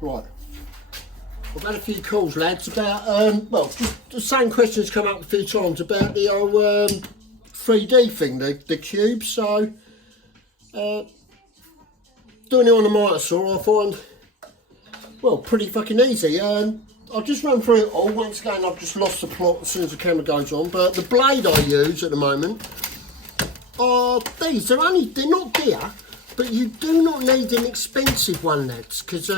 Right. I've had a few calls, lads, about, well, just the same questions come up a few times about the old 3D thing, the cube. So, doing it on a mitre saw, I find, well, pretty fucking easy. I'll just run through it all. Once again, I've just lost the plot as soon as the camera goes on. But the blade I use at the moment are these. They're not dear, but you do not need an expensive one, lads, because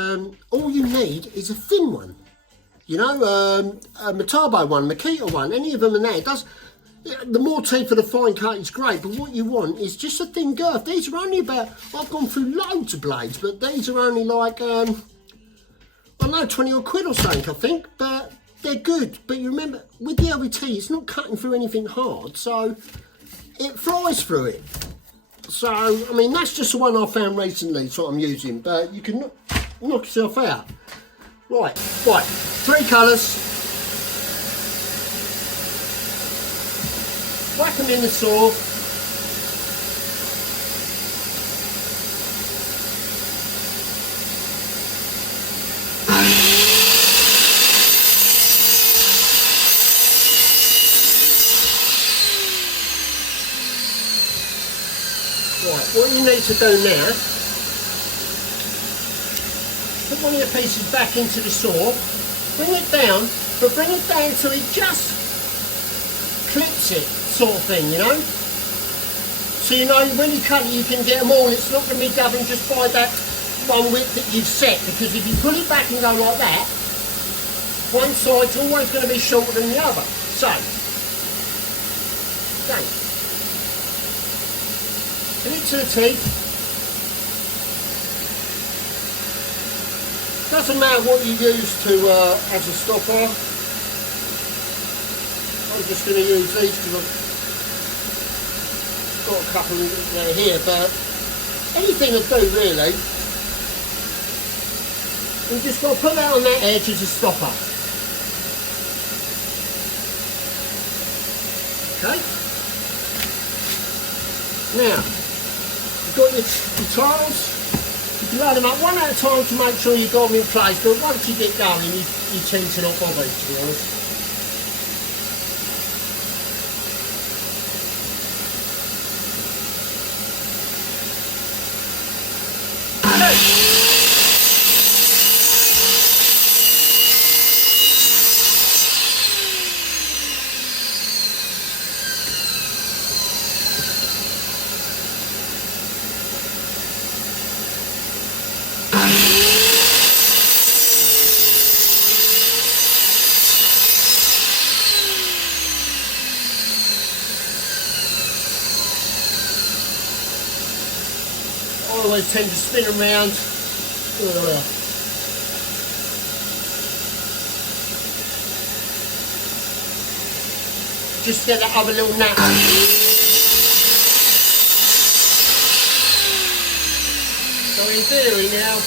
all you need is a thin one. You know, a Metabo one, Makita one, any of them in there. The more teeth for the fine cut is great, but what you want is just a thin girth. These are only about, I've gone through loads of blades, but these are only like, I don't know, 20 or quid or something, I think, but they're good. But you remember, with the LVT, it's not cutting through anything hard, so it flies through it. So, I mean, that's just the one I found recently, it's what I'm using, but you can knock yourself out. Right, 3 colours. Whack them in the saw. Right, what you need to do now, put one of your pieces back into the saw, bring it down, but bring it down till it just clips it, sort of thing, you know? So you know when you cut it you can get them all, it's not going to be governed just by that one width that you've set, because if you pull it back and go like that, one side's always going to be shorter than the other. So, okay. Put it to the teeth. Doesn't matter what you use to as a stopper. I'm just going to use these because I've got a couple here, but anything will do really. You just got to put that on that edge as a stopper. Okay. Now, you've got your tiles. You can load them up one at a time to make sure you've got them in place, but once you get going, you tend to not bother, to be honest. I always tend to spin around. Just get that other little nut. So in theory now,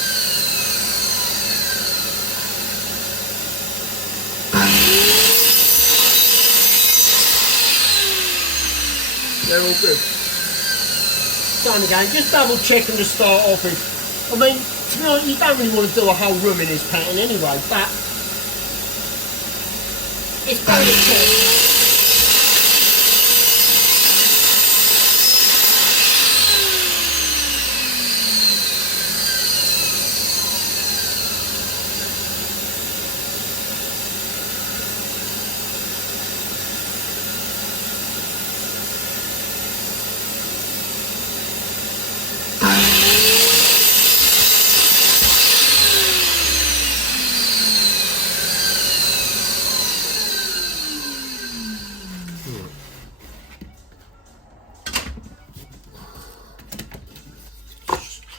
they're all good. Done again, just double check them to start off with. I mean, to be honest, you don't really want to do a whole room in this pattern anyway, but it's better to check.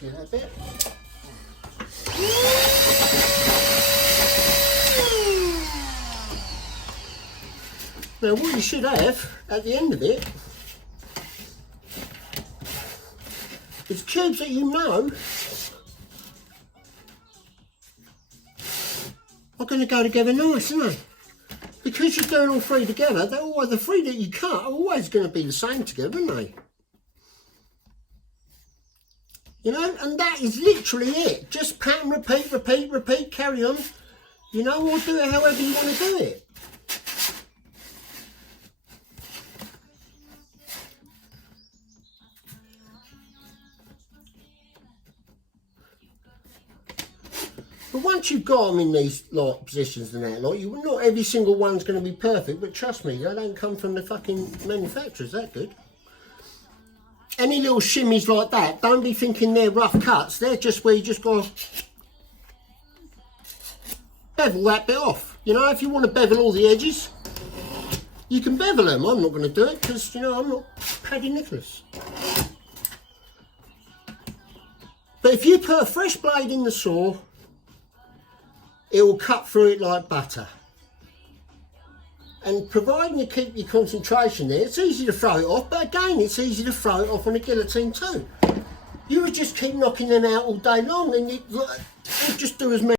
That bit. Now what you should have at the end of it is cubes that you know are going to go together nice, aren't they? Because you're doing all 3 together, the 3 that you cut are always going to be the same together, aren't they? You know, and that is literally it. Just pattern, repeat, repeat, repeat, carry on. You know, or do it however you want to do it. But once you've got them in these like positions and that, like, not every single one's going to be perfect. But trust me, they don't come from the fucking manufacturers that good. Any little shimmies like that, don't be thinking they're rough cuts. They're just where you just got to bevel that bit off. You know, if you want to bevel all the edges, you can bevel them. I'm not going to do it because, you know, I'm not Paddy Nicholas. But if you put a fresh blade in the saw, it will cut through it like butter. And providing you keep your concentration there, it's easy to throw it off, but again, it's easy to throw it off on a guillotine too. You would just keep knocking them out all day long and you'd just do as many.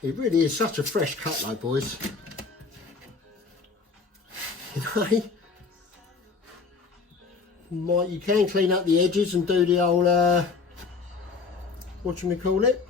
It really is such a fresh cut though, boys. You know, you can clean up the edges and do the old, what do we call it?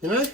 You know?